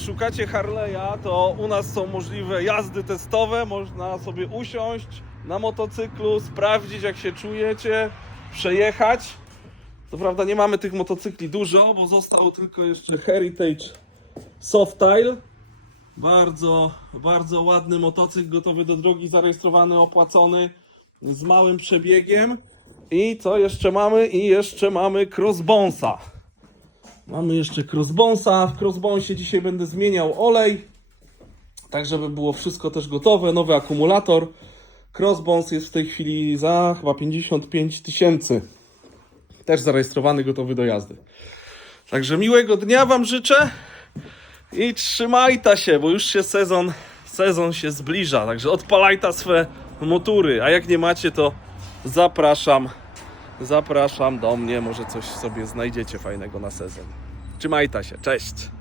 szukacie Harley'a, to u nas są możliwe jazdy testowe. Można sobie usiąść na motocyklu, sprawdzić jak się czujecie, przejechać. Co prawda nie mamy tych motocykli dużo, bo został tylko jeszcze Heritage Softail. Bardzo, bardzo ładny motocykl, gotowy do drogi, zarejestrowany, opłacony, z małym przebiegiem. I co jeszcze mamy? I jeszcze mamy Crossbonesa. Mamy jeszcze Crossbonesa. W Crossbonesie dzisiaj będę zmieniał olej, tak żeby było wszystko też gotowe. Nowy akumulator. Crossbones jest w tej chwili za chyba 55 tysięcy. Też zarejestrowany, gotowy do jazdy. Także miłego dnia Wam życzę i trzymajta się, bo już się sezon, sezon się zbliża. Także odpalajta swe motury, a jak nie macie, to zapraszam, zapraszam do mnie. Może coś sobie znajdziecie fajnego na sezon. Trzymajta się, cześć!